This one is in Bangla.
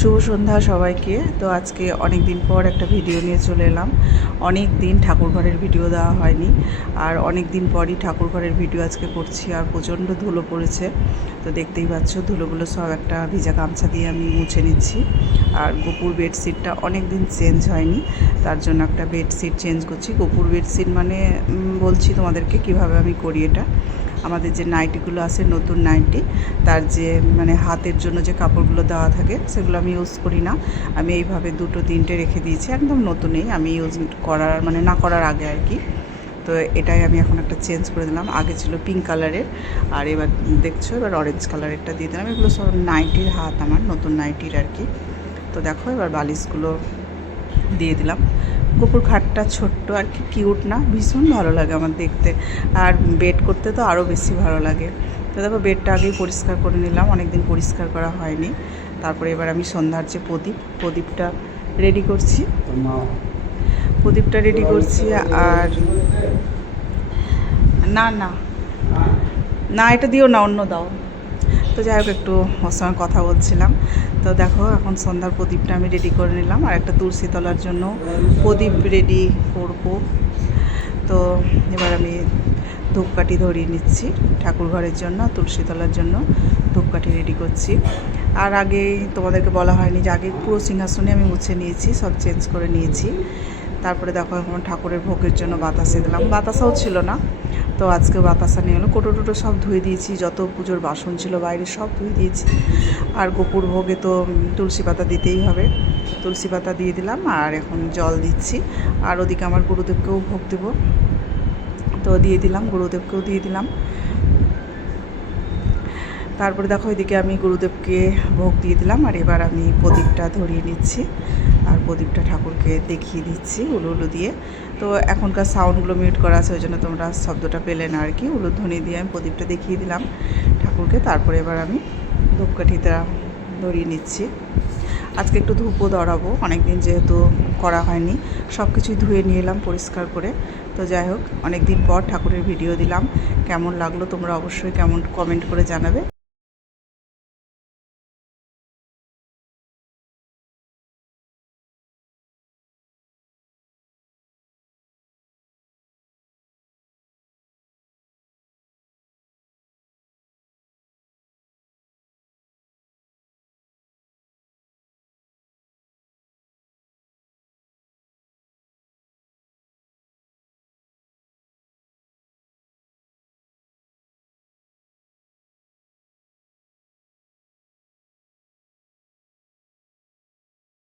শুভ সন্ধ্যা সবাইকে। তো আজকে অনেক দিন পর একটা ভিডিও নিয়ে চলে এলাম। অনেক দিন ঠাকুর ঘরের ভিডিও দেওয়া হয়নি। আর অনেক দিন পরই ঠাকুর ঘরের ভিডিও আজকে করছি আর প্রচণ্ড ধুলো পড়েছে। তো দেখতেই পাচ্ছ, ধুলোগুলো সব একটা ভিজা গামছা দিয়ে আমি মুছে নিচ্ছি। আর গোপুর বেডশিটটা অনেক দিন চেঞ্জ হয়নি। তার জন্য একটা বেডশিট চেঞ্জ করছি। গোপুর বেডশিট মানে বলছি তোমাদেরকে কীভাবে আমি করি এটা। আমাদের যে নাইটিগুলো আছে, নতুন নাইটি, তার যে মানে হাতের জন্য যে কাপড়গুলো দেওয়া থাকে, সেগুলো আমি ইউজ করি না। আমি এইভাবে দুটো, তিনটে রেখে দিয়েছি, একদম নতুনই। আমি ইউজ করার মানে না করার আগে আর কি। তো এটাই আমি এখন একটা চেঞ্জ করে দিলাম। আগে ছিল পিঙ্ক কালারের আর এবার দেখছ, এবার অরেঞ্জ কালারেরটা দিয়ে দিলাম। এগুলো সব নাইটির হাত আমার, নতুন নাইটির আর কি। তো দেখো, এবার বালিশগুলো দিয়ে দিলাম। গোপুর খাটটা ছোট্ট আর কি কিউট না, ভীষণ ভালো লাগে আমার দেখতে। আর বেড করতে তো আরও বেশি ভালো লাগে। তো দেখো, বেডটা আগেই পরিষ্কার করে নিলাম অনেক দিন পরিষ্কার করা হয়নি। তারপরে এবার আমি সন্ধ্যার যে প্রদীপ, প্রদীপটা রেডি করছি। প্রদীপটা রেডি করছি আর না না। না, এটা দিও না, অন্য দাও। তো যাই হোক, একটু ওর সঙ্গে কথা বলছিলাম। তো দেখো, এখন সন্ধ্যার প্রদীপটা আমি রেডি করে নিলাম আর একটা তুলসী তলার জন্য প্রদীপ রেডি করব। তো এবার আমি ধূপকাঠি ধরিয়ে নিচ্ছি ঠাকুর ঘরের জন্য, তুলসী তলার জন্য ধূপকাঠি রেডি করছি। আর আগে তোমাদেরকে বলা হয়নি যে আগে পুরো সিংহাসনে আমি মুছে নিয়েছি, সব চেঞ্জ করে নিয়েছি। তারপরে দেখো এখন ঠাকুরের ভোগের জন্য বাতাসে দিলাম। বাতাসাও ছিল না। তো আজকে বাতাসা নিয়ে এলো। কোটো টোটো সব ধুয়ে দিয়েছি, যত পুজোর বাসন ছিল বাইরে সব ধুয়ে দিয়েছি। আর গোপুর ভোগে তো তুলসী পাতা দিতেই হবে। তুলসী পাতা দিয়ে দিলাম আর এখন জল দিচ্ছি। আর ওদিকে আমার গুরুদেবকেও ভোগ দেবো। তো দিয়ে দিলাম, গুরুদেবকেও দিয়ে দিলাম। তারপরে দেখো এদিকে আমি গুরুদেবকে ভোগ দিয়ে দিলাম, আর এবার আমি প্রদীপটা ধরিয়ে নিচ্ছি, আর প্রদীপটা ঠাকুরকে দেখিয়ে দিচ্ছি উলু উলু দিয়ে। তো এখনকার সাউন্ডগুলো মিউট করা আছে, ওই জন্য তোমরা শব্দটা পেলে না আর কি। উলুধ্বনি দিয়ে আমি প্রদীপটা দেখিয়ে দিলাম ঠাকুরকে, তারপরে এবার আমি ধূপকাঠিটা ধরিয়ে নিচ্ছি। আজকে একটু ধূপও ধরাবো অনেক দিন যেহেতু করা হয়নি সব কিছুই ধুয়ে নিয়ে এলাম পরিষ্কার করে। তো যাই হোক অনেক দিন পর ঠাকুরের ভিডিও দিলাম। কেমন লাগল তোমরা অবশ্যই কেমন কমেন্ট করে জানাবে।